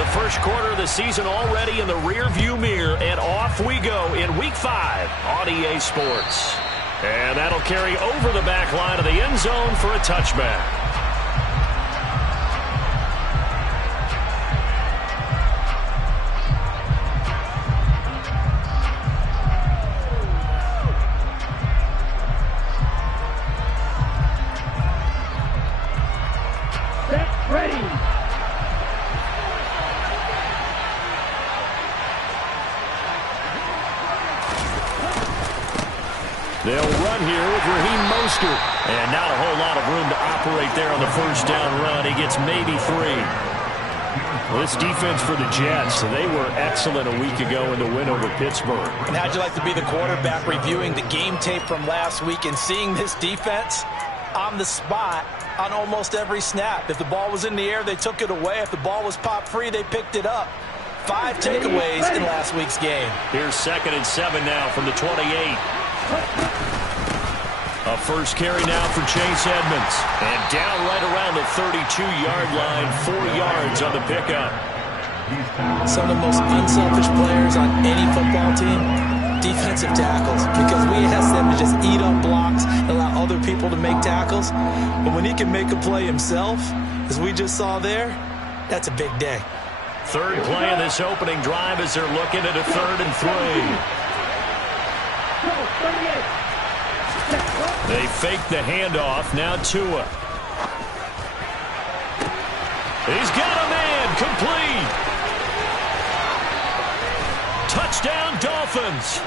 The first quarter of the season already in the rearview mirror, and off we go in Week 5 on EA Sports. And that'll carry over the back line of the end zone for a touchback. They'll run here with Raheem Mostert. And not a whole lot of room to operate there on the first down run. He gets maybe 3. Well, this defense for the Jets, they were excellent a week ago in the win over Pittsburgh. And how'd you like to be the quarterback reviewing the game tape from last week and seeing this defense on the spot on almost every snap? If the ball was in the air, they took it away. If the ball was popped free, they picked it up. 5 takeaways in last week's game. Here's 2nd and 7 now from the 28. A first carry now for Chase Edmonds. And down right around the 32-yard line, 4 yards on the pickup. Some of the most unselfish players on any football team, defensive tackles, because we ask them to just eat up blocks and allow other people to make tackles. But when he can make a play himself, as we just saw there, that's a big day. Third play of this opening drive as they're looking at a 3rd and 3. They fake the handoff. Now Tua. He's got a man. Complete. Touchdown, Dolphins.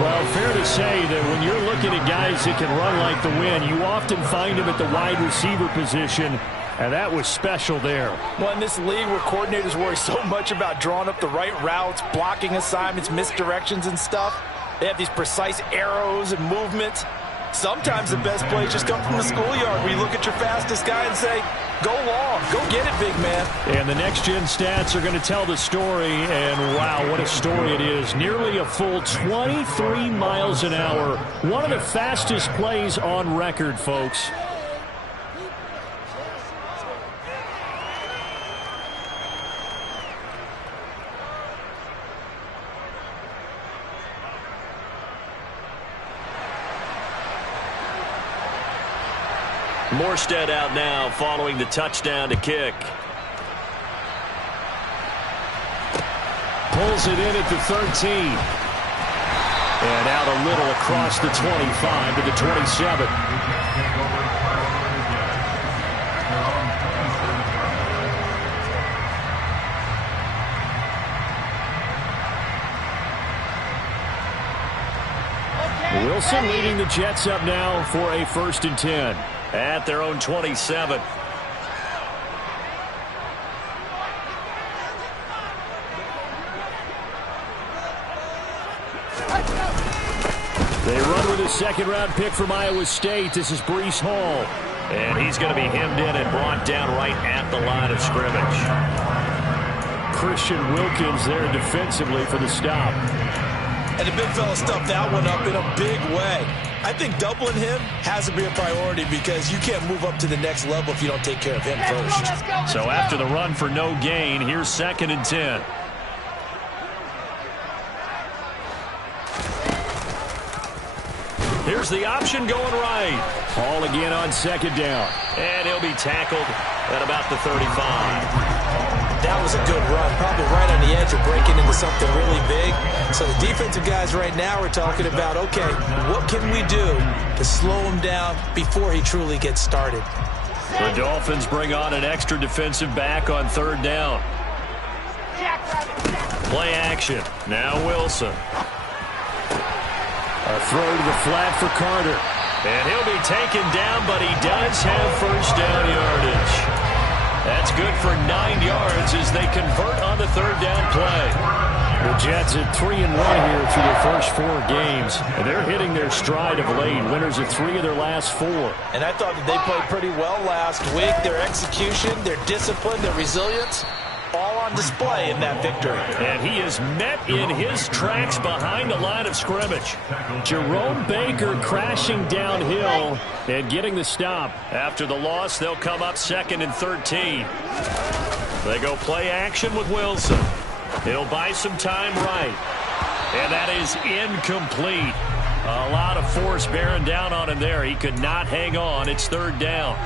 Well, fair to say that when you're looking at guys that can run like the wind, you often find them at the wide receiver position, and that was special there. Well, in this league where coordinators worry so much about drawing up the right routes, blocking assignments, misdirections and stuff, they have these precise arrows and movements. Sometimes the best plays just come from the schoolyard where you look at your fastest guy and say, go long, go get it, big man. And the next-gen stats are going to tell the story, and wow, what a story it is. Nearly a full 23 miles an hour. One of the fastest plays on record, folks. Morstead out now following the touchdown to kick. Pulls it in at the 13. And out a little across the 25 to the 27. Wilson leading the Jets up now for a 1st and 10. At their own 27. They run with a 2nd-round pick from Iowa State. This is Breece Hall. And he's going to be hemmed in and brought down right at the line of scrimmage. Christian Wilkins there defensively for the stop. And the big fella stuffed that one up in a big way. I think doubling him has to be a priority because you can't move up to the next level if you don't take care of him first. So after the run for no gain, here's 2nd and 10. Here's the option going right. Hall again on 2nd down. And he'll be tackled at about the 35. That was a good run, probably right on the edge of breaking into something really big. So the defensive guys right now are talking about, okay, what can we do to slow him down before he truly gets started? The Dolphins bring on an extra defensive back on 3rd down. Play action. Now Wilson. A throw to the flat for Carter. And he'll be taken down, but he does have 1st down yardage. That's good for 9 yards as they convert on the 3rd down play. The Jets at 3-1 here through their first 4 games. And they're hitting their stride of late. Winners of 3 of their last 4. And I thought that they played pretty well last week. Their execution, their discipline, their resilience, all on display in that victory. And he is met in his tracks behind the line of scrimmage. Jerome Baker crashing downhill and getting the stop. After the loss, they'll come up 2nd and 13. They go play action with Wilson. He'll buy some time right. And that is incomplete. A lot of force bearing down on him there. He could not hang on. It's third down.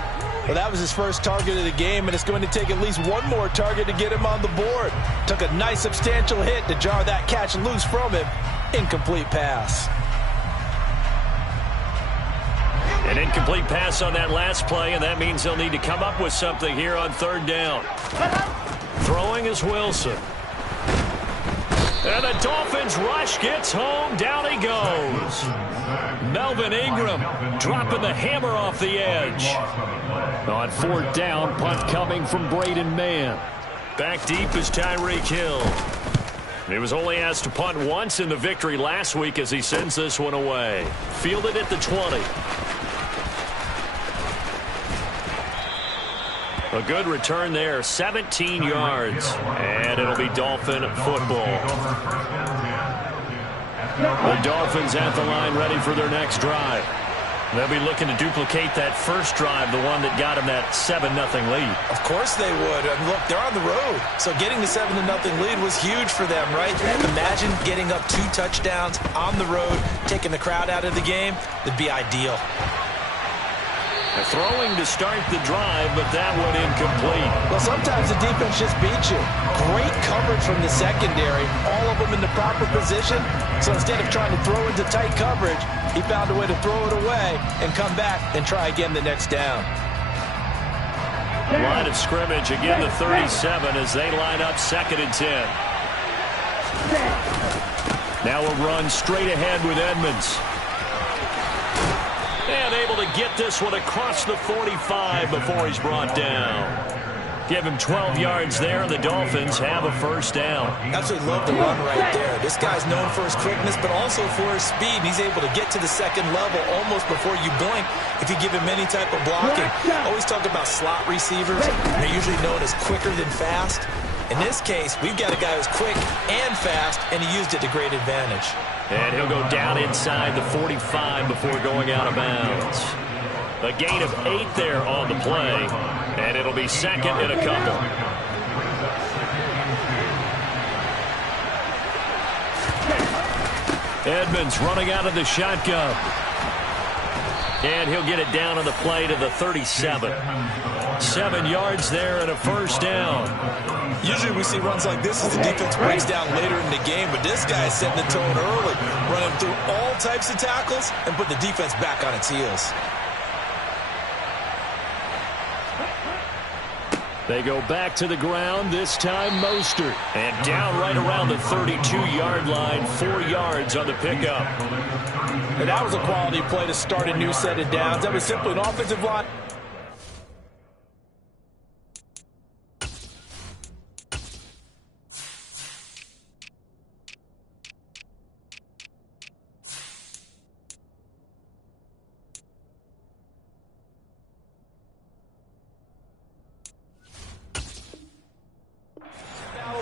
Well, that was his first target of the game, and it's going to take at least one more target to get him on the board. Took a nice substantial hit to jar that catch loose from him. Incomplete pass. An incomplete pass on that last play, and that means they'll need to come up with something here on third down. Throwing is Wilson. And the Dolphins rush gets home. Down he goes. Melvin Ingram dropping the hammer off the edge. On fourth down, punt coming from Braden Mann. Back deep is Tyreek Hill. He was only asked to punt once in the victory last week as he sends this one away. Fielded at the 20. A good return there, 17 yards. And it'll be Dolphin football. The Dolphins at the line ready for their next drive. They'll be looking to duplicate that first drive, the one that got them that 7-0 lead. Of course they would. And look, they're on the road. So getting the 7-0 lead was huge for them, right? Imagine getting up 2 touchdowns on the road, taking the crowd out of the game. That'd be ideal. Throwing to start the drive, but that one incomplete. Well, sometimes the defense just beats you. Great coverage from the secondary. All of them in the proper position. So instead of trying to throw into tight coverage, he found a way to throw it away and come back and try again the next down. Line of scrimmage, again the 37 as they line up 2nd and 10. Now a run straight ahead with Edmonds. And able to get this one across the 45 before he's brought down. Give him 12 yards there, and the Dolphins have a first down. Absolutely love the run right there. This guy's known for his quickness, but also for his speed. And he's able to get to the second level almost before you blink if you give him any type of blocking. Always talk about slot receivers. They're usually known as quicker than fast. In this case, we've got a guy who's quick and fast, and he used it to great advantage. And he'll go down inside the 45 before going out of bounds. A gain of 8 there on the play, and it'll be 2nd and a couple. Edmonds running out of the shotgun. And he'll get it down on the play to the 37. 7 yards there and a first down. Usually we see runs like this as the defense breaks down later in the game, but this guy is setting the tone early, running through all types of tackles and put the defense back on its heels. They go back to the ground, this time Mostert. And down right around the 32-yard line, 4 yards on the pickup. And that was a quality play to start a new set of downs. That was simply an offensive line.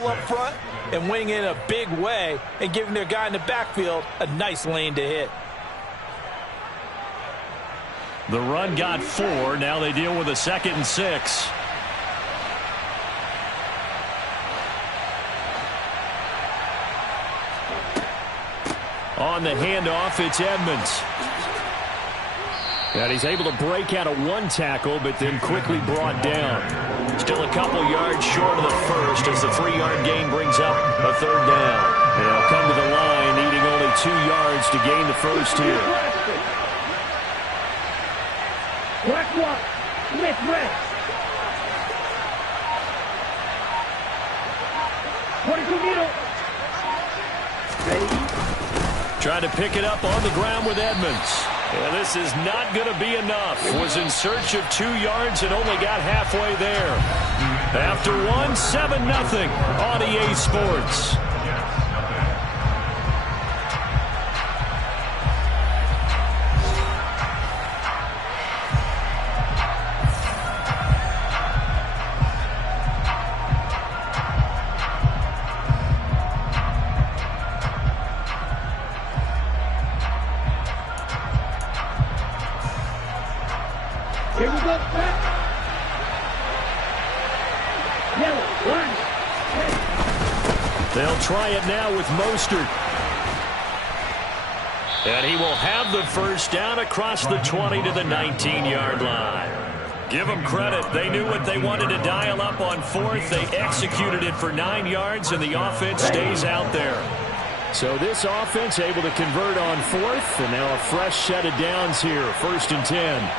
Up front and wing in a big way and giving their guy in the backfield a nice lane to hit. The run got 4. Now they deal with a 2nd and 6. On the handoff, it's Edmonds. And he's able to break out of 1 tackle, but then quickly brought down. Still a couple yards short of the first as the 3-yard gain brings up a 3rd down. They'll come to the line, needing only 2 yards to gain the first here. Trying to pick it up on the ground with Edmonds. And this is not going to be enough. Was in search of 2 yards and only got halfway there. After 1, 7-0 on EA Sports. Here we go. Yellow. They'll try it now with Mostert. And he will have the first down across the 20 to the 19-yard line. Give them credit. They knew what they wanted to dial up on fourth. They executed it for 9 yards, and the offense stays out there. So this offense able to convert on fourth, and now a fresh set of downs here, 1st and 10.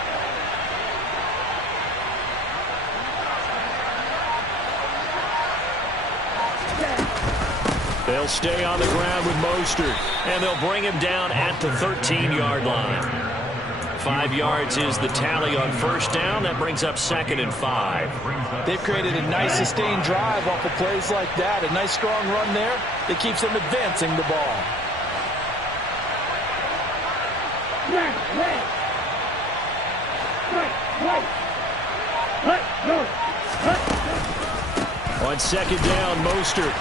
They'll stay on the ground with Mostert, and they'll bring him down at the 13-yard line. 5 yards is the tally on first down. That brings up 2nd and 5. They've created a nice sustained drive off of plays like that. A nice strong run there that keeps them advancing the ball. On 2nd down, Mostert.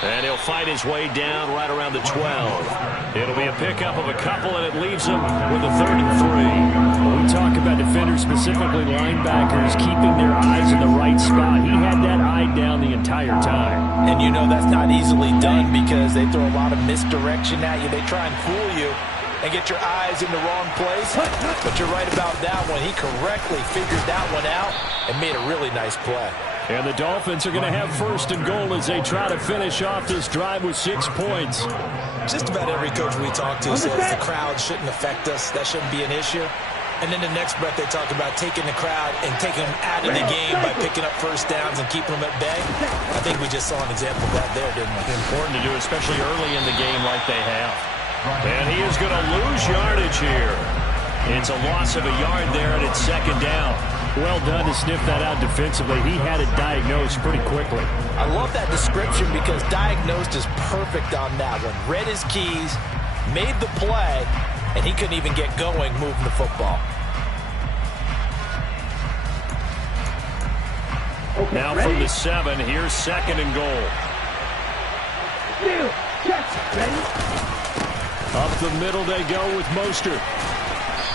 And he'll fight his way down right around the 12. It'll be a pickup of a couple, and it leaves him with a 3rd and 3. When we talk about defenders, specifically linebackers, keeping their eyes in the right spot, he had that eye down the entire time. And you know that's not easily done because they throw a lot of misdirection at you. They try and fool you and get your eyes in the wrong place. But you're right about that one. He correctly figured that one out and made a really nice play. And the Dolphins are going to have 1st and goal as they try to finish off this drive with 6 points. Just about every coach we talk to says the crowd shouldn't affect us. That shouldn't be an issue. And then the next breath they talk about taking the crowd and taking them out of the game by picking up first downs and keeping them at bay. I think we just saw an example of that there, didn't we? Important to do, especially early in the game like they have. And he is going to lose yardage here. It's a loss of a yard there, and it's 2nd down. Well done to sniff that out defensively. He had it diagnosed pretty quickly. I love that description because diagnosed is perfect on that one. Read his keys, made the play, and he couldn't even get going moving the football. Now from the 7, here's 2nd and goal. Up the middle they go with Mostert.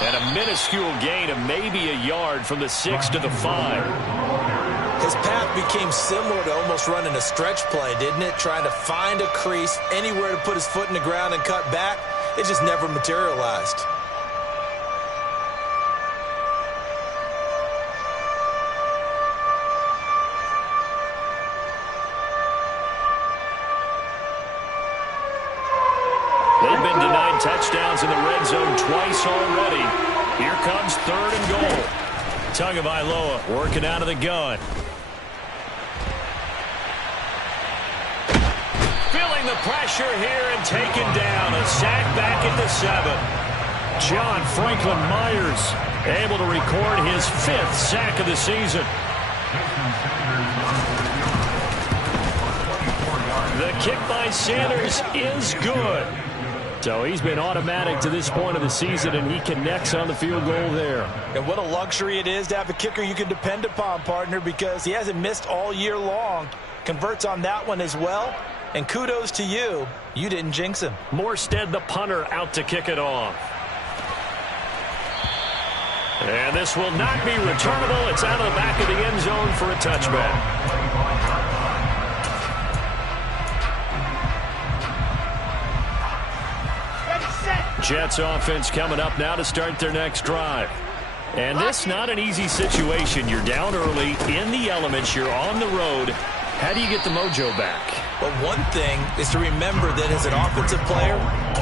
And a minuscule gain of maybe a yard from the 6 to the 5. His path became similar to almost running a stretch play, didn't it? Trying to find a crease, anywhere to put his foot in the ground and cut back. It just never materialized. They've been denied touchdowns in the red zone twice already. Here comes 3rd and goal. Tagovailoa working out of the gun. Feeling the pressure here and taken down. A sack back at the 7. John Franklin Myers able to record his 5th sack of the season. The kick by Sanders is good. So he's been automatic to this point of the season, and he connects on the field goal there. And what a luxury it is to have a kicker you can depend upon, partner, because he hasn't missed all year long. Converts on that one as well. And kudos to you. You didn't jinx him. Morstead, the punter, out to kick it off. And this will not be returnable. It's out of the back of the end zone for a touchback. Jets offense coming up now to start their next drive. And this not an easy situation. You're down early, in the elements, you're on the road. How do you get the mojo back? Well, one thing is to remember that as an offensive player,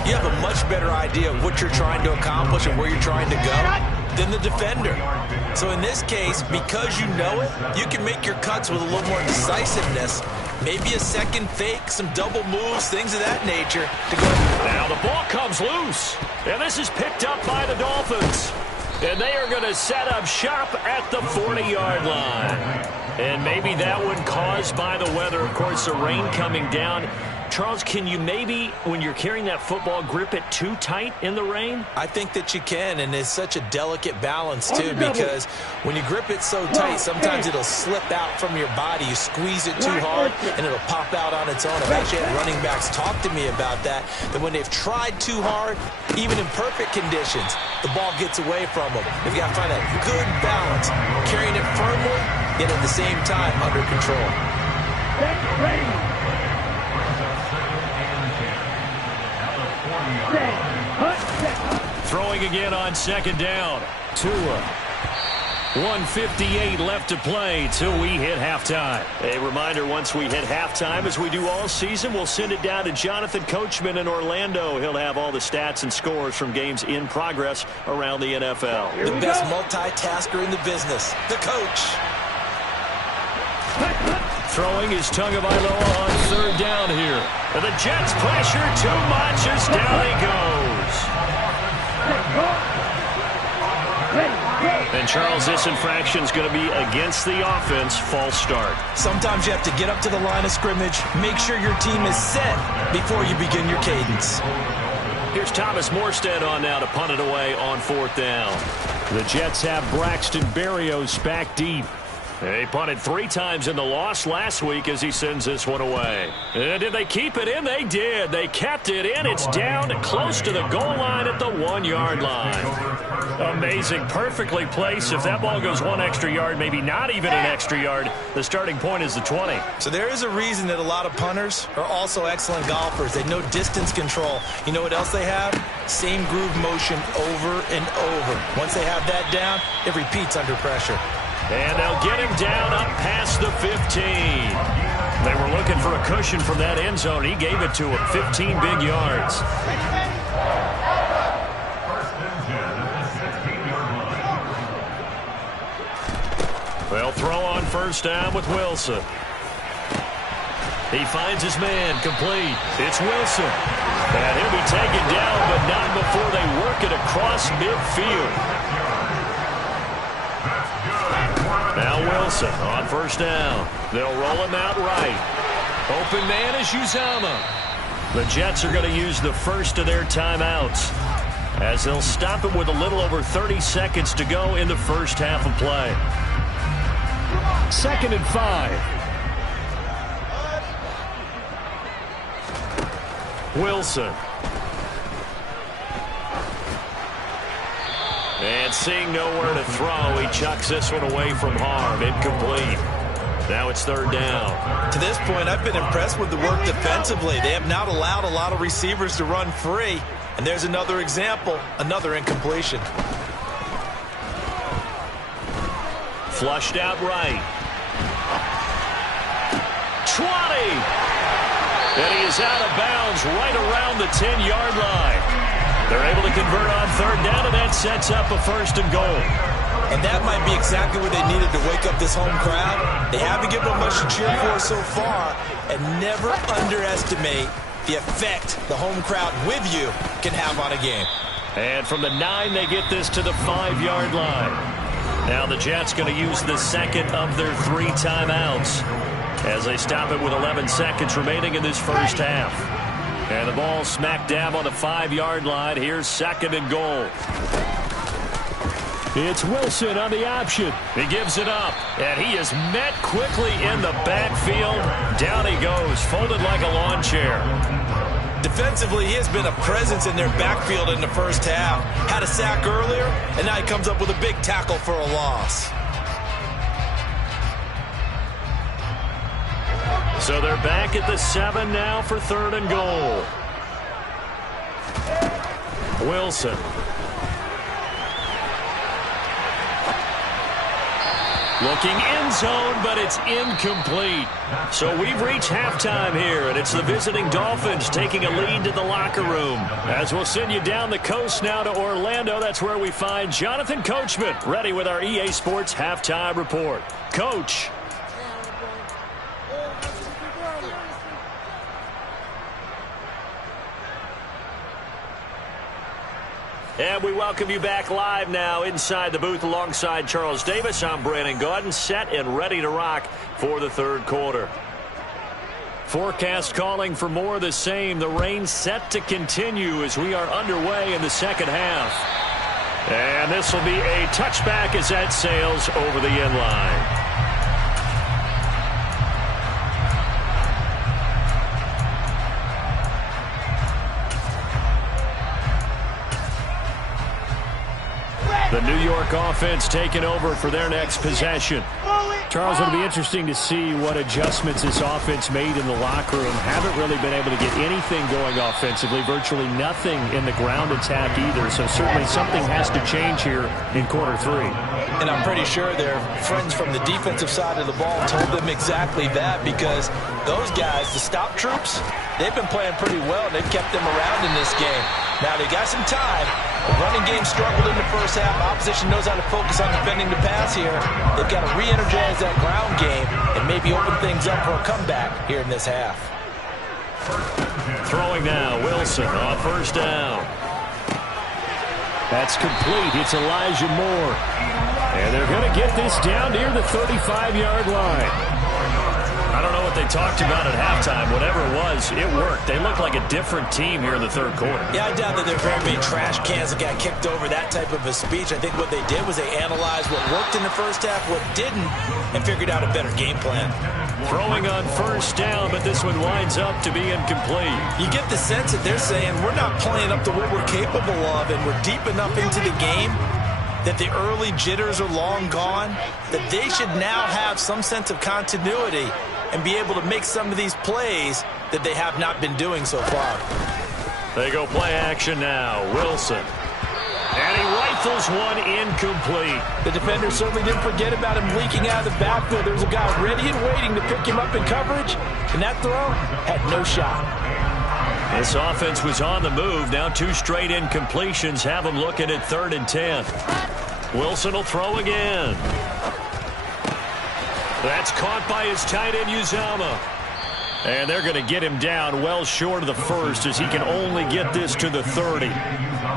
you have a much better idea of what you're trying to accomplish and where you're trying to go than the defender. So in this case, because you know it, you can make your cuts with a little more decisiveness. Maybe a second fake, some double moves, things of that nature. Now the ball comes loose. And this is picked up by the Dolphins. And they are going to set up shop at the 40-yard line. And maybe that one caused by the weather. Of course, the rain coming down. Charles, can you maybe, when you're carrying that football, grip it too tight in the rain? I think that you can, and it's such a delicate balance, too, because when you grip it so tight, sometimes it'll slip out from your body. You squeeze it too hard, and it'll pop out on its own. I've actually had running backs talk to me about that when they've tried too hard, even in perfect conditions, the ball gets away from them. You've got to find that good balance, carrying it firmly, yet at the same time under control. again on second down. Tua. 1:58 left to play till we hit halftime. A reminder, once we hit halftime, as we do all season, we'll send it down to Jonathan Coachman in Orlando. He'll have all the stats and scores from games in progress around the NFL. The best multitasker in the business, the coach. Throwing his Tagovailoa on third down here. And the Jets pressure too much as down he goes. And Charles, this infraction is going to be against the offense. False start. Sometimes you have to get up to the line of scrimmage, make sure your team is set before you begin your cadence. Here's Thomas Morstead on now to punt it away on fourth down. The Jets have Braxton Berrios back deep. They punted 3 times in the loss last week as he sends this one away. And did they keep it in? They did. They kept it in. It's down close to the goal line at the 1-yard line. Amazing. Perfectly placed. If that ball goes 1 extra yard, maybe not even an extra yard, the starting point is the 20. So there is a reason that a lot of punters are also excellent golfers. They know distance control. You know what else they have? Same groove motion over and over. Once they have that down, it repeats under pressure. And they'll get him down up past the 15. They were looking for a cushion from that end zone. He gave it to him. 15 big yards. They'll throw on first down with Wilson. He finds his man complete. It's Wilson. And he'll be taken down, but not before they work it across midfield. Now Wilson on first down. They'll roll him out right. Open man is Uzama. The Jets are going to use the first of their timeouts as they'll stop him with a little over 30 seconds to go in the first half of play. 2nd and 5. Wilson. And seeing nowhere to throw, he chucks this one away from harm. Incomplete. Now it's third down. To this point, I've been impressed with the work defensively. They have not allowed a lot of receivers to run free. And there's another example, another incompletion. Flushed out right. 20! And he is out of bounds right around the 10-yard line. They're able to convert on third down, and that sets up a 1st and goal. And that might be exactly what they needed to wake up this home crowd. They haven't given them much to cheer for so far, and never underestimate the effect the home crowd with you can have on a game. And from the 9, they get this to the 5-yard line. Now the Jets going to use the second of their 3 timeouts as they stop it with 11 seconds remaining in this first half. And the ball smack dab on the 5-yard line. Here's 2nd and goal. It's Wilson on the option. He gives it up, and he is met quickly in the backfield. Down he goes, folded like a lawn chair. Defensively, he has been a presence in their backfield in the first half. Had a sack earlier, and now he comes up with a big tackle for a loss. So they're back at the 7 now for 3rd and goal. Wilson. Looking end zone, but it's incomplete. So we've reached halftime here, and it's the visiting Dolphins taking a lead to the locker room. As we'll send you down the coast now to Orlando, that's where we find Jonathan Coachman, ready with our EA Sports halftime report. Coach. And we welcome you back live now inside the booth alongside Charles Davis. I'm Brandon Gaudin, set and ready to rock for the 3rd quarter. Forecast calling for more of the same. The rain set to continue as we are underway in the 2nd half. And this will be a touchback as that sails over the end line. The The New York offense taking over for their next possession. Charles, it'll be interesting to see what adjustments this offense made in the locker room. Haven't really been able to get anything going offensively, virtually nothing in the ground attack either. So certainly something has to change here in quarter 3. And I'm pretty sure their friends from the defensive side of the ball told them exactly that, because those guys, the stop troops, they've been playing pretty well. They've kept them around in this game. Now they got some time. The running game struggled in the first half. Opposition knows how to focus on defending the pass here. They've got to re-energize that ground game and maybe open things up for a comeback here in this half. Throwing now, Wilson on first down. That's complete. It's Elijah Moore. And they're going to get this down near the 35-yard line. I don't know what they talked about at halftime. Whatever it was, it worked. They looked like a different team here in the third quarter. Yeah, I doubt that there are very many trash cans that got kicked over, that type of a speech. I think what they did was they analyzed what worked in the first half, what didn't, and figured out a better game plan. Throwing on first down, but this one winds up to be incomplete. You get the sense that they're saying we're not playing up to what we're capable of, and we're deep enough into the game that the early jitters are long gone, that they should now have some sense of continuity and be able to make some of these plays that they have not been doing so far. They go play action now. Wilson. And he rifles one incomplete. The defender certainly didn't forget about him leaking out of the backfield. There was a guy ready and waiting to pick him up in coverage, and that throw had no shot. This offense was on the move. Now 2 straight incompletions have them looking at 3rd and 10. Wilson will throw again. That's caught by his tight end, Uzama. And they're going to get him down well short of the first, as he can only get this to the 30.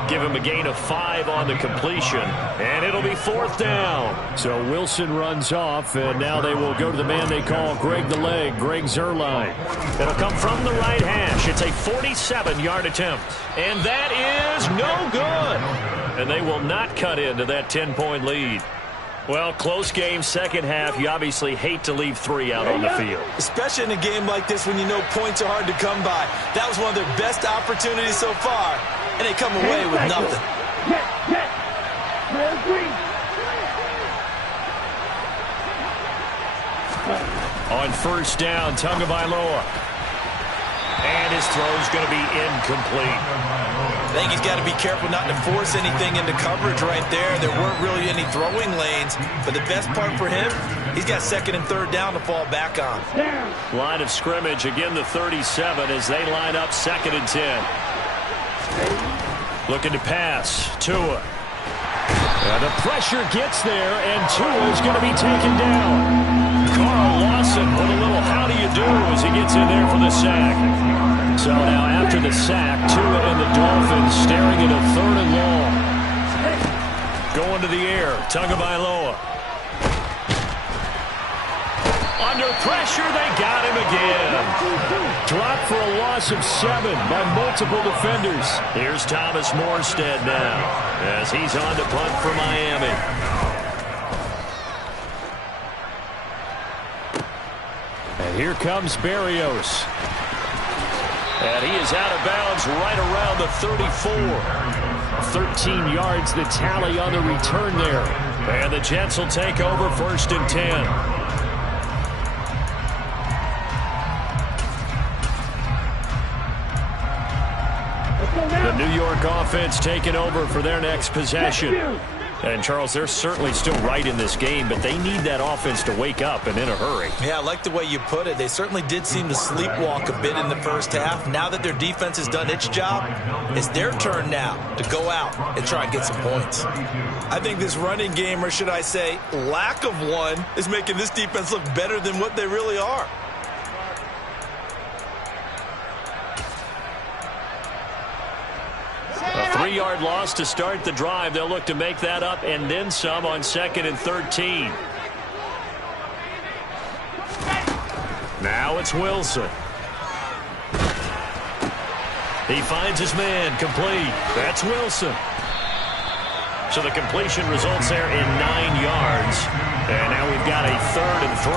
Give him a gain of 5 on the completion, and it'll be 4th down. So Wilson runs off, and now they will go to the man they call Greg the Leg, Greg Zuerlein. It'll come from the right hash. It's a 47-yard attempt, and that is no good. And they will not cut into that 10-point lead. Well, close game, second half. You obviously hate to leave 3 out on the field. Especially in a game like this when you know points are hard to come by. That was one of their best opportunities so far, and they come away with nothing. On first down, Tagovailoa. And his throw's going to be incomplete. I think he's got to be careful not to force anything into coverage right there. There weren't really any throwing lanes, but the best part for him, he's got 2nd and 3rd down to fall back on. Line of scrimmage, again the 37 as they line up 2nd and 10. Looking to pass, Tua. And the pressure gets there, and Tua is going to be taken down. Carl Lawson with a little how do you do as he gets in there for the sack. So now after the sack, Tua and the Dolphins staring at a 3rd and long. Going to the air, Tagovailoa. Under pressure, they got him again. Dropped for a loss of 7 by multiple defenders. Here's Thomas Morstead now as he's on to punt for Miami. And here comes Berrios. And he is out of bounds right around the 34. 13 yards the tally on the return there. And the Jets will take over 1st and 10. The New York offense taking over for their next possession. And, Charles, they're certainly still right in this game, but they need that offense to wake up and in a hurry. Yeah, I like the way you put it. They certainly did seem to sleepwalk a bit in the first half. Now that their defense has done its job, it's their turn now to go out and try and get some points. I think this running game, or should I say lack of one, is making this defense look better than what they really are. A 3-yard loss to start the drive. They'll look to make that up and then some on 2nd and 13. Now it's Wilson. He finds his man complete. That's Wilson. So the completion results there in 9 yards. And now we've got a 3rd and 3.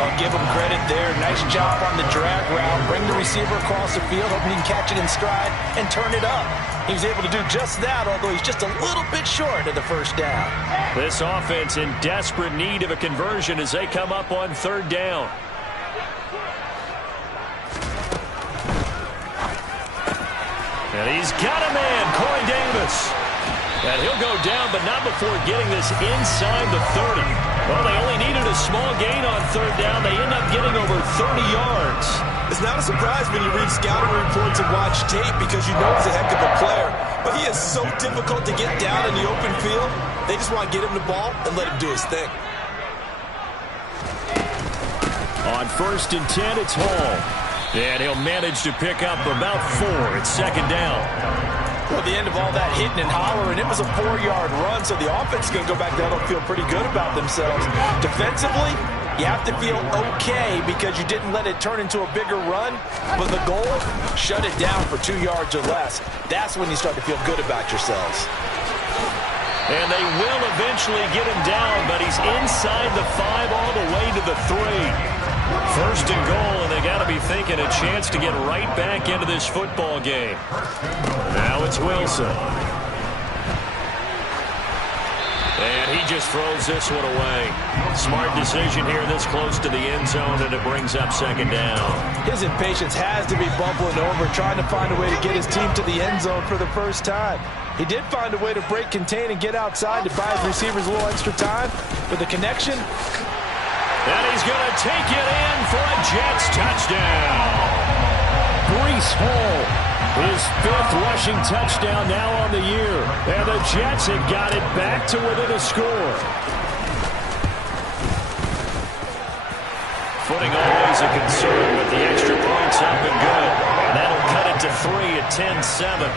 I'll give him credit there. Nice job on the drag route. Bring the receiver across the field, hoping he can catch it in stride and turn it up. He was able to do just that, although he's just a little bit short of the first down. This offense in desperate need of a conversion as they come up on 3rd down. And he's got a man, Corey Davis. And he'll go down, but not before getting this inside the 30. Well, they only needed a small gain on 3rd down. They end up getting over 30 yards. It's not a surprise when you read scouting reports and watch tape because you know he's a heck of a player. But he is so difficult to get down in the open field. They just want to get him the ball and let him do his thing. On 1st and 10, it's Hall. And he'll manage to pick up about 4. It's 2nd down. Well, the end of all that hitting and hollering, it was a 4-yard run, so the offense is going to go back down and feel pretty good about themselves. Defensively, you have to feel okay because you didn't let it turn into a bigger run, but the goal, shut it down for 2 yards or less. That's when you start to feel good about yourselves. And they will eventually get him down, but he's inside the 5 all the way to the 3. 1st and goal, and they got to be thinking a chance to get right back into this football game. Now it's Wilson. And he just throws this one away. Smart decision here this close to the end zone, and it brings up 2nd down. His impatience has to be bubbling over, trying to find a way to get his team to the end zone for the first time. He did find a way to break contain and get outside to buy his receivers a little extra time. But the connection... And he's going to take it in for a Jets touchdown. Breece Hall, his 5th rushing touchdown now on the year. And the Jets have got it back to within a score. Footing always a concern, but the extra point's up and good. That'll cut it to 3 at 10-7.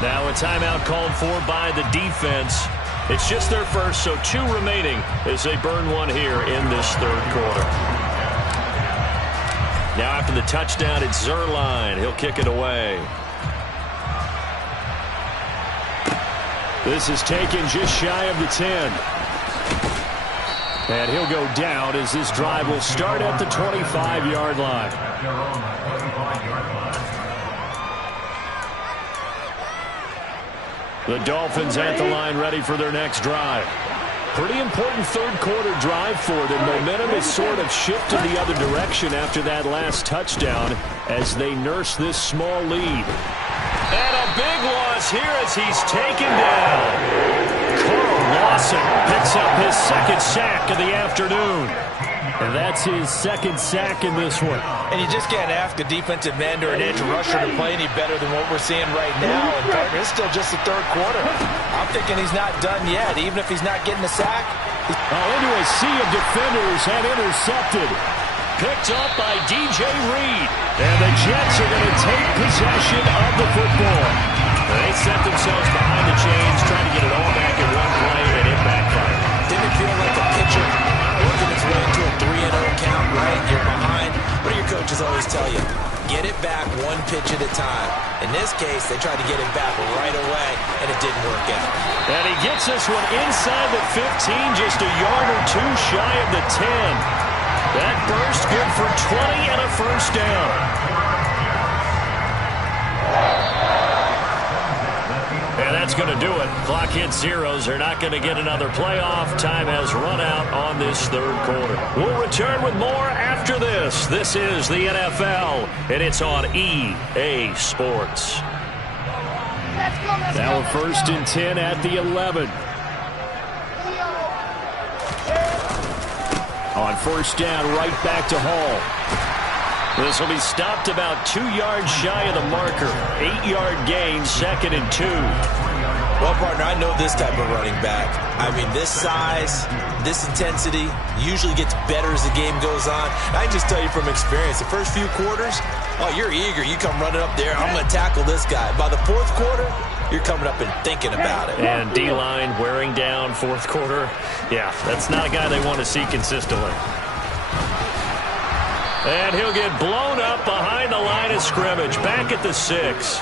Now a timeout called for by the defense. It's just their first, so 2 remaining as they burn one here in this 3rd quarter. Now after the touchdown, it's Zuerlein. He'll kick it away. This is taken just shy of the 10. And he'll go down as this drive will start at the 25-yard line. The Dolphins at the line ready for their next drive. Pretty important 3rd quarter drive for them. Momentum has sort of shifted the other direction after that last touchdown as they nurse this small lead. And a big loss here as he's taken down. Carl Lawson picks up his 2nd sack of the afternoon. And that's his 2nd sack in this one. And you just can't ask a defensive end or an edge rusher to play any better than what we're seeing right now. And partner, it's still just the 3rd quarter. I'm thinking he's not done yet, even if he's not getting a sack. Into a sea of defenders and intercepted. Picked up by DJ Reed. And the Jets are going to take possession of the football. They set themselves behind the chains, trying to get it all back in one play, and it backfired. Didn't it feel like a pitcher working its way into a 3-0 count, right? You're behind. What do your coaches always tell you? Get it back 1 pitch at a time. In this case, they tried to get it back right away, and it didn't work out. And he gets this one inside the 15, just a yard or 2 shy of the 10. That burst good for 20 and a 1st down. And that's going to do it. Clock hits zeros. They're not going to get another playoff. Time has run out on this 3rd quarter. We'll return with more after this. This is the NFL, and it's on EA Sports. Now a 1st and 10 at the 11. On 1st down, right back to Hall. This will be stopped about 2 yards shy of the marker. 8-yard gain, 2nd and 2. Well, partner, I know this type of running back. I mean, this size, this intensity usually gets better as the game goes on. I can just tell you from experience, the first few quarters, oh, you're eager. You come running up there, I'm going to tackle this guy. By the 4th quarter, you're coming up and thinking about it. And D-line wearing down 4th quarter. Yeah, that's not a guy they want to see consistently. And he'll get blown up behind the line of scrimmage, back at the 6.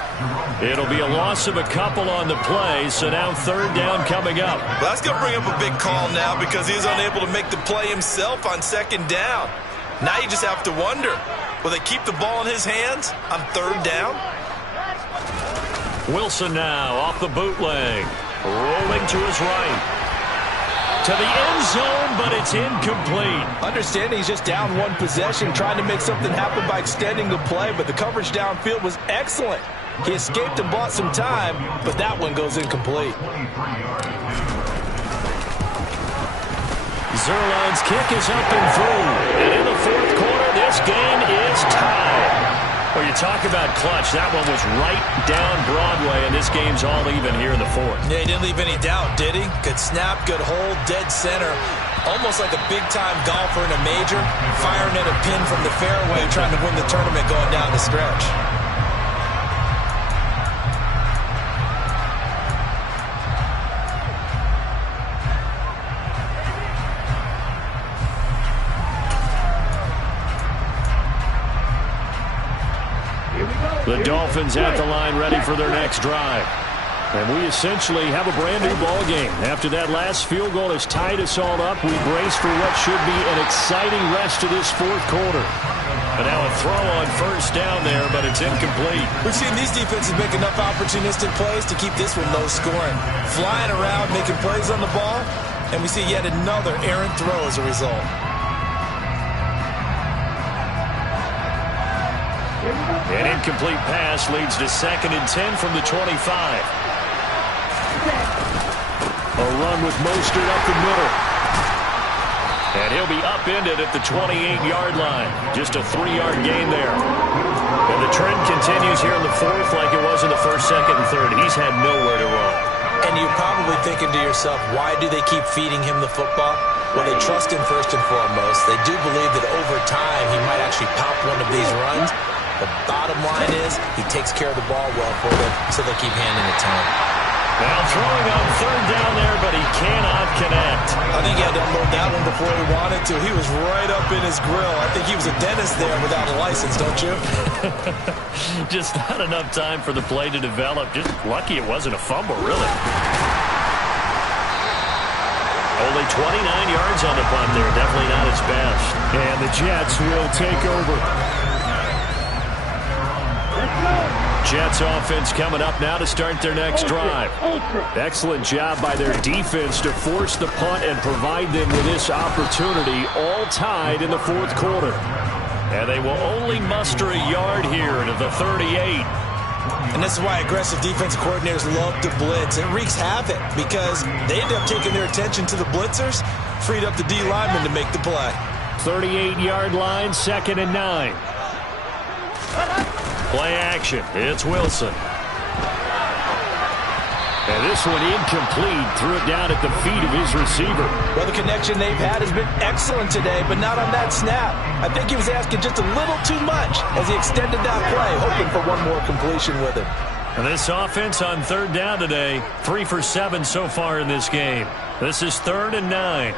It'll be a loss of a couple on the play, so now third down coming up. Well, that's going to bring up a big call now because he's unable to make the play himself on second down. Now you just have to wonder, will they keep the ball in his hands on third down? Wilson now off the bootleg, rolling to his right. To the end zone, but it's incomplete. Understanding he's just down one possession, trying to make something happen by extending the play, but the coverage downfield was excellent. He escaped and bought some time, but that one goes incomplete. Zerline's kick is up and through. And in the fourth quarter, this game is tied. Well, you talk about clutch. That one was right down Broadway, and this game's all even here in the fourth. Yeah, he didn't leave any doubt, did he? Good snap, good hold, dead center. Almost like a big-time golfer in a major, firing at a pin from the fairway, trying to win the tournament going down the stretch. The Dolphins at the line ready for their next drive. And we essentially have a brand new ball game. After that last field goal has tied us all up, we brace for what should be an exciting rest of this fourth quarter. And now a throw on first down there, but it's incomplete. We've seen these defenses make enough opportunistic plays to keep this one low scoring. Flying around, making plays on the ball, and we see yet another errant throw as a result. An incomplete pass leads to 2nd and 10 from the 25. A run with Mostert up the middle. And he'll be upended at the 28-yard line. Just a 3-yard gain there. And the trend continues here in the fourth like it was in the first, second, and third. He's had nowhere to run. And you're probably thinking to yourself, why do they keep feeding him the football? Well, they trust him first and foremost. They do believe that over time he might actually pop one of these runs. The bottom line is he takes care of the ball well for them, so they keep handing it to him. Now throwing on third down there, but he cannot connect. I think he had to unload that one before he wanted to. He was right up in his grill. I think he was a dentist there without a license, don't you? Just not enough time for the play to develop. Just lucky it wasn't a fumble, really. Only 29 yards on the punt there. Definitely not his best. And the Jets will take over. Jets offense coming up now to start their next drive. Excellent job by their defense to force the punt and provide them with this opportunity, all tied in the fourth quarter. And they will only muster a yard here to the 38. And this is why aggressive defensive coordinators love to blitz. It wreaks havoc because they end up taking their attention to the blitzers, freed up the D lineman to make the play. 38-yard line, 2nd and 9. Play action. It's Wilson. And this one incomplete. Threw it down at the feet of his receiver. Well, the connection they've had has been excellent today, but not on that snap. I think he was asking just a little too much as he extended that play, hoping for one more completion with him. And this offense on third down today, 3 for 7 so far in this game. This is 3rd and 9.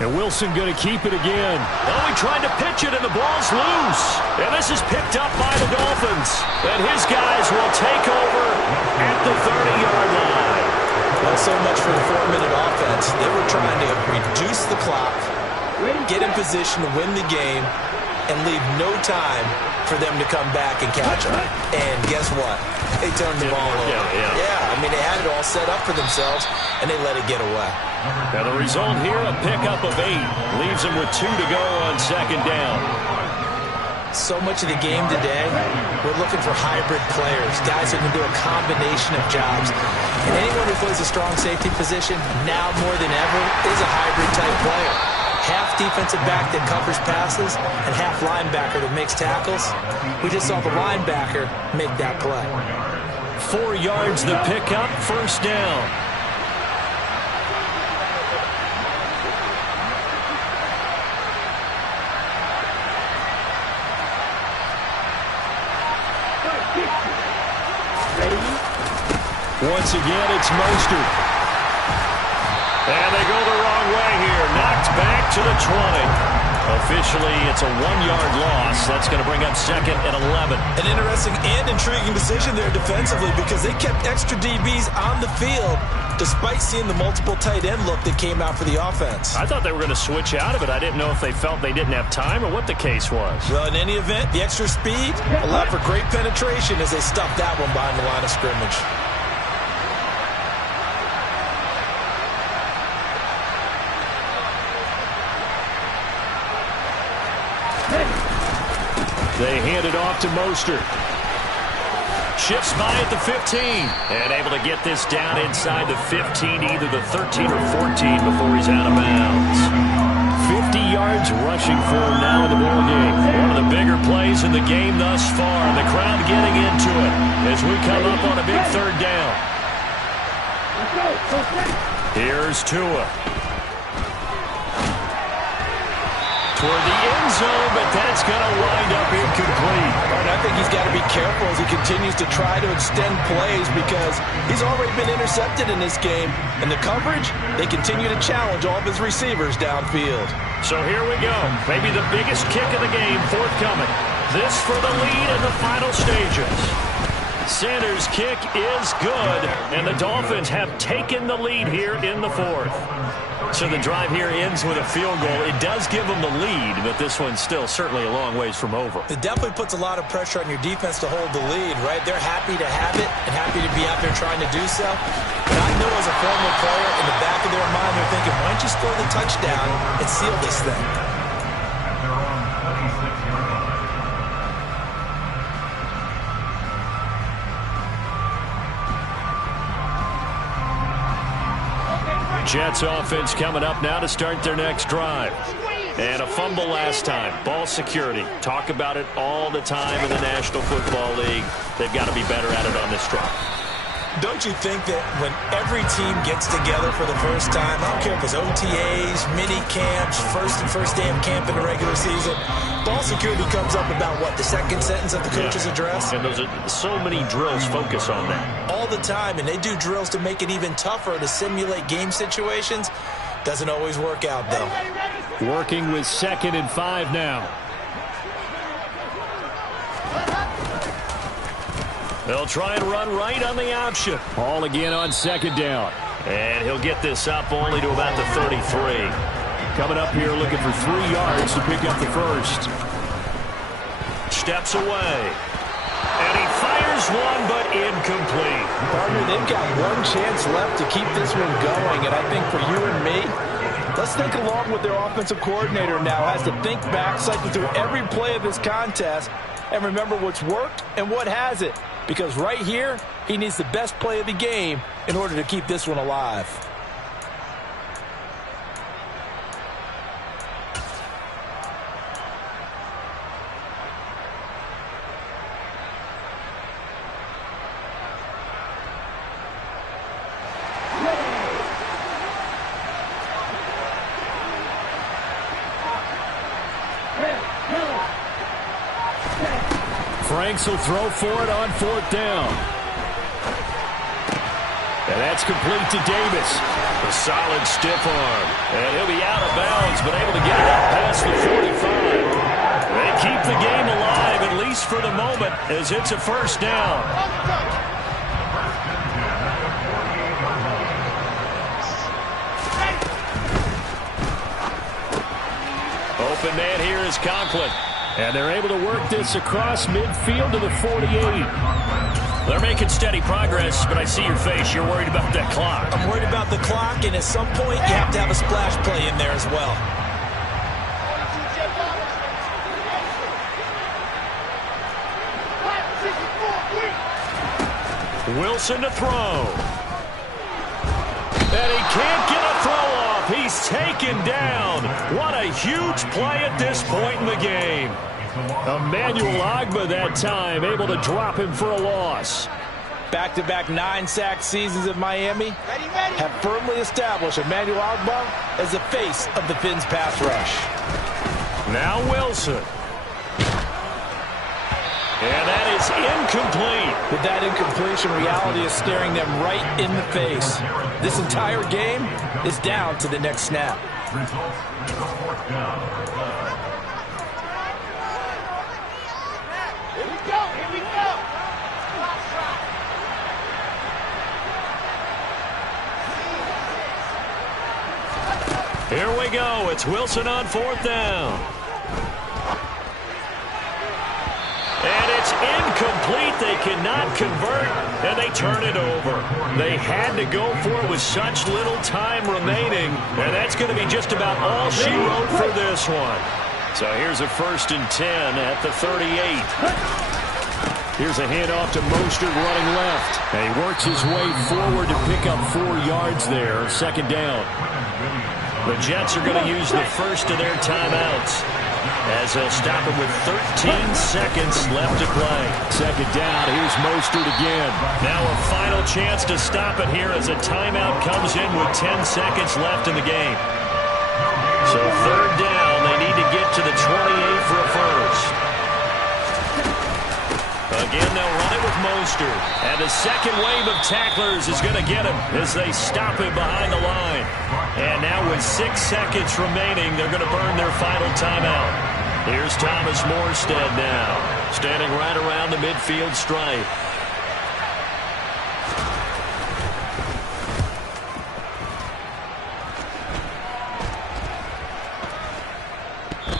And Wilson going to keep it again. Oh, he tried to pitch it, and the ball's loose. And this is picked up by the Dolphins. And his guys will take over at the 30-yard line. Well, so much for the 4-minute offense. They were trying to reduce the clock, get in position to win the game, and leave no time for them to come back and catch them. And guess what? They turned the ball over. Yeah, I mean, they had it all set up for themselves, and they let it get away. Now the result here, a pickup of 8. Leaves them with 2 to go on second down. So much of the game today, we're looking for hybrid players, guys who can do a combination of jobs. And anyone who plays a strong safety position, now more than ever, is a hybrid-type player. Half defensive back that covers passes and half linebacker that makes tackles. We just saw the linebacker make that play. 4 yards the pickup, first down. Once again, it's Mostert. And they go the wrong way here. Knocked back to the 20. Officially, it's a 1-yard loss. That's going to bring up 2nd and 11. An interesting and intriguing decision there defensively because they kept extra DBs on the field despite seeing the multiple tight end look that came out for the offense. I thought they were going to switch out of it. I didn't know if they felt they didn't have time or what the case was. Well, in any event, the extra speed allowed for great penetration as they stuffed that one behind the line of scrimmage. They hand it off to Mostert. Shifts by at the 15. And able to get this down inside the 15, either the 13 or 14 before he's out of bounds. 50 yards rushing for him now in the ball game. One of the bigger plays in the game thus far. And the crowd getting into it as we come up on a big 3rd down. Here's Tua. Toward the end zone, but that's going to wind up incomplete. And I think he's got to be careful as he continues to try to extend plays because he's already been intercepted in this game. And the coverage, they continue to challenge all of his receivers downfield. So here we go. Maybe the biggest kick of the game forthcoming. This for the lead in the final stages. Sanders' kick is good, and the Dolphins have taken the lead here in the 4th. So the drive here ends with a field goal. It does give them the lead, but this one's still certainly a long ways from over. It definitely puts a lot of pressure on your defense to hold the lead, right? They're happy to have it and happy to be out there trying to do so. But I know as a former player, in the back of their mind, they're thinking, why don't you score the touchdown and seal this thing? Jets offense coming up now to start their next drive. And a fumble last time. Ball security. Talk about it all the time in the National Football League. They've got to be better at it on this drive. Don't you think that when every team gets together for the first time, I don't care if it's OTAs, mini camps, first day of camp in the regular season, ball security comes up about what, the second sentence of the coach's address? And those are so many drills focus on that. All the time, and they do drills to make it even tougher to simulate game situations. Doesn't always work out, though. Working with 2nd and 5 now. They'll try and run right on the option. Ball again on 2nd down. And he'll get this up only to about the 33. Coming up here looking for 3 yards to pick up the first. Steps away. And he fires one, but incomplete. Partner, they've got one chance left to keep this one going. And I think for you and me, let's think along with their offensive coordinator now. Has to think back, cycle through every play of this contest, and remember what's worked and what hasn't. Because right here, he needs the best play of the game in order to keep this one alive. Franks will throw for it on 4th down. And that's complete to Davis. A solid stiff arm. And he'll be out of bounds, but able to get it up past the 45. They keep the game alive, at least for the moment, as it's a 1st down. Open man here is Conklin. And they're able to work this across midfield to the 48. They're making steady progress, but I see your face. You're worried about that clock. I'm worried about the clock, and at some point, you have to have a splash play in there as well. Wilson to throw. And he can't get a throw off. He's taken down. What a huge play at this point in the game. Emmanuel Ogbah that time, able to drop him for a loss. Back-to-back 9-sack seasons at Miami have firmly established Emmanuel Ogbah as the face of the Fins pass rush. Now Wilson. And that is incomplete. With that incompletion, reality is staring them right in the face. This entire game is down to the next snap. Here we go. It's Wilson on fourth down. And it's incomplete. They cannot convert, and they turn it over. They had to go for it with such little time remaining, and that's going to be just about all she wrote for this one. So here's a 1st and 10 at the 38. Here's a handoff to Mostert running left. And he works his way forward to pick up 4 yards there. 2nd down. The Jets are going to use the first of their timeouts, as they'll stop it with 13 seconds left to play. 2nd down. Here's Mostert again. Now a final chance to stop it here as a timeout comes in with 10 seconds left in the game. So 3rd down. They need to get to the 28 for a first. Again, they'll run it with Mostert. And the second wave of tacklers is going to get him as they stop him behind the line. And now with 6 seconds remaining, they're going to burn their final timeout. Here's Thomas Morstead now, standing right around the midfield stripe.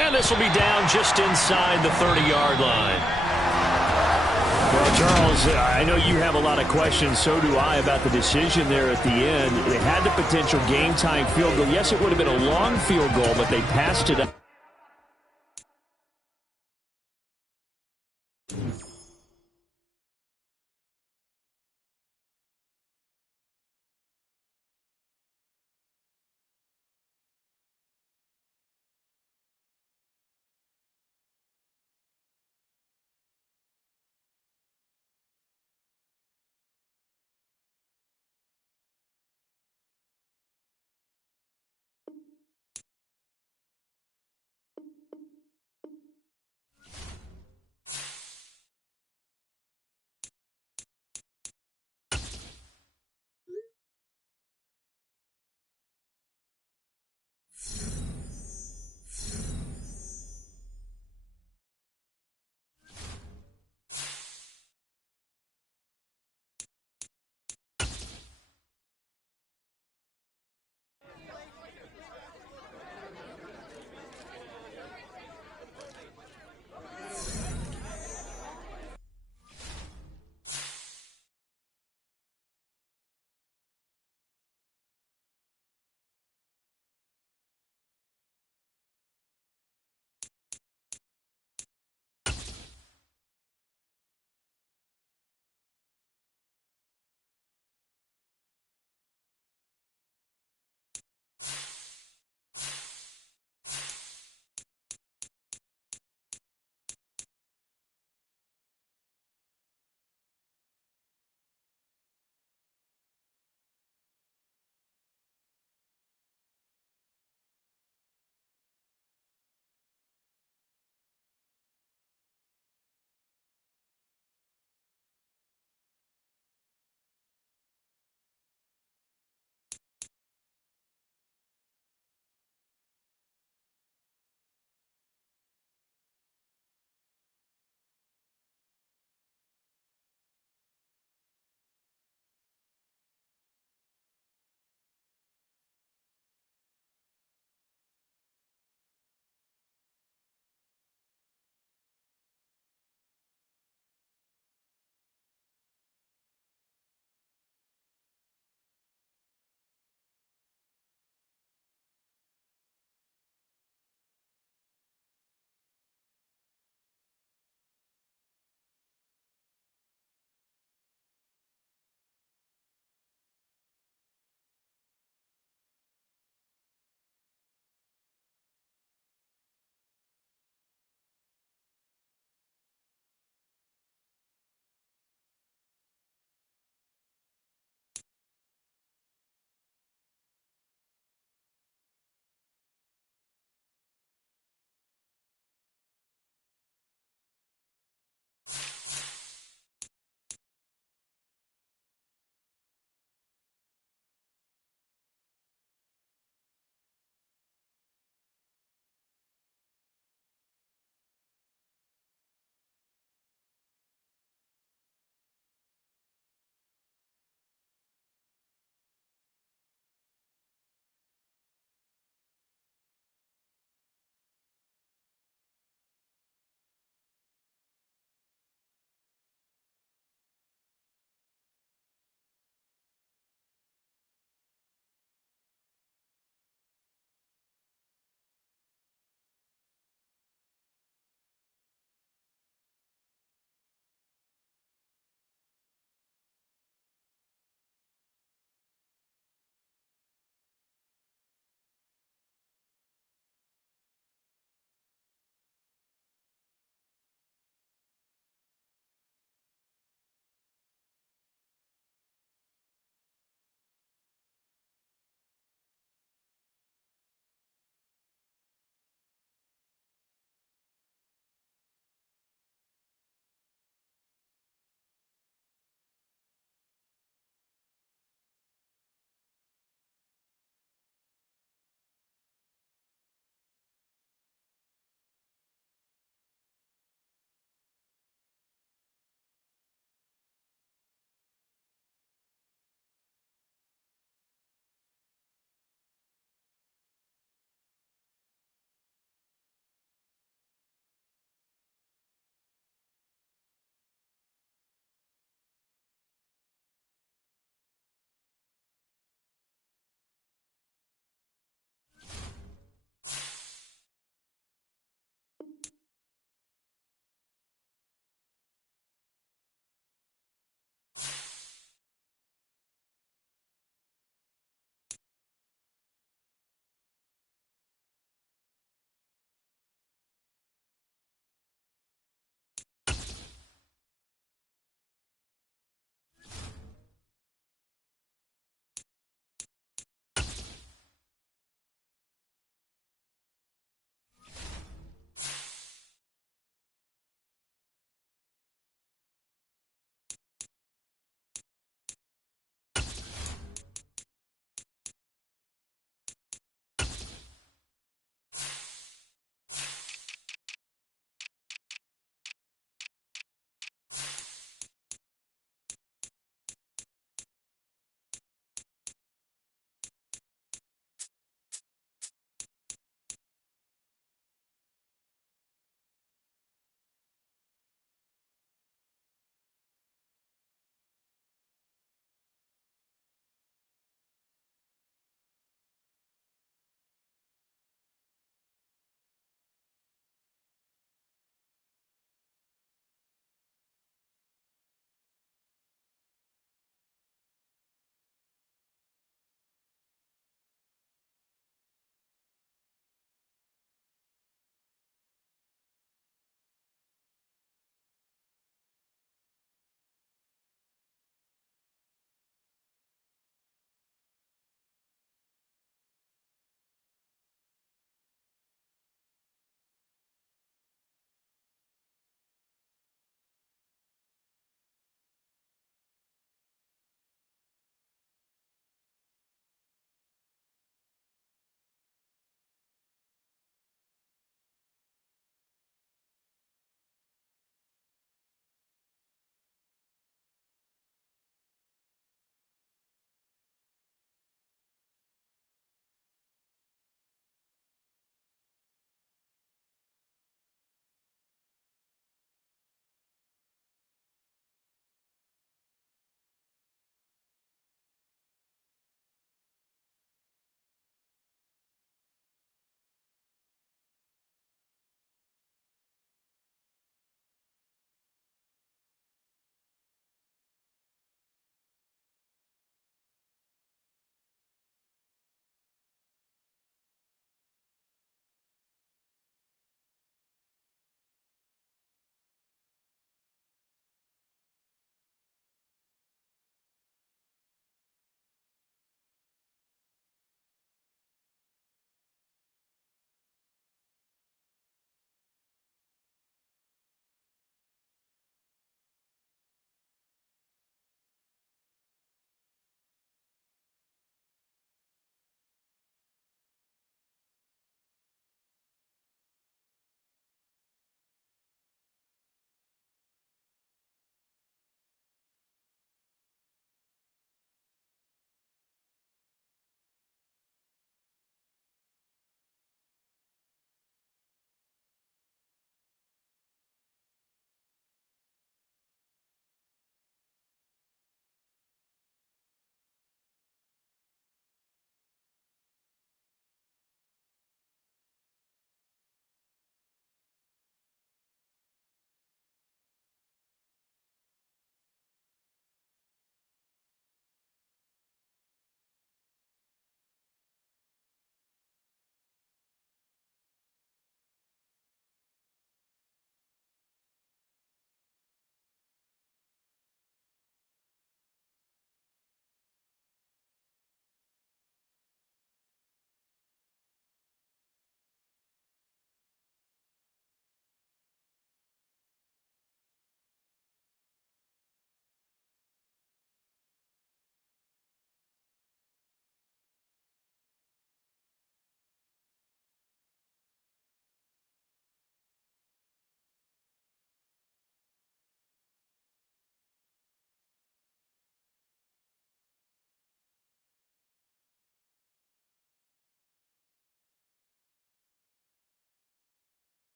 And this will be down just inside the 30-yard line. Well, Charles, I know you have a lot of questions. So do I about the decision there at the end. They had the potential game-tying field goal. Yes, it would have been a long field goal, but they passed it up.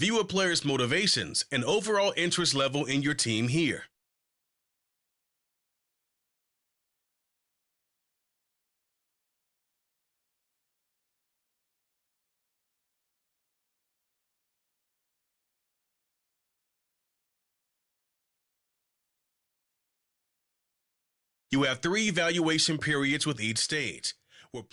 View a player's motivations and overall interest level in your team here. You have 3 evaluation periods with each stage, where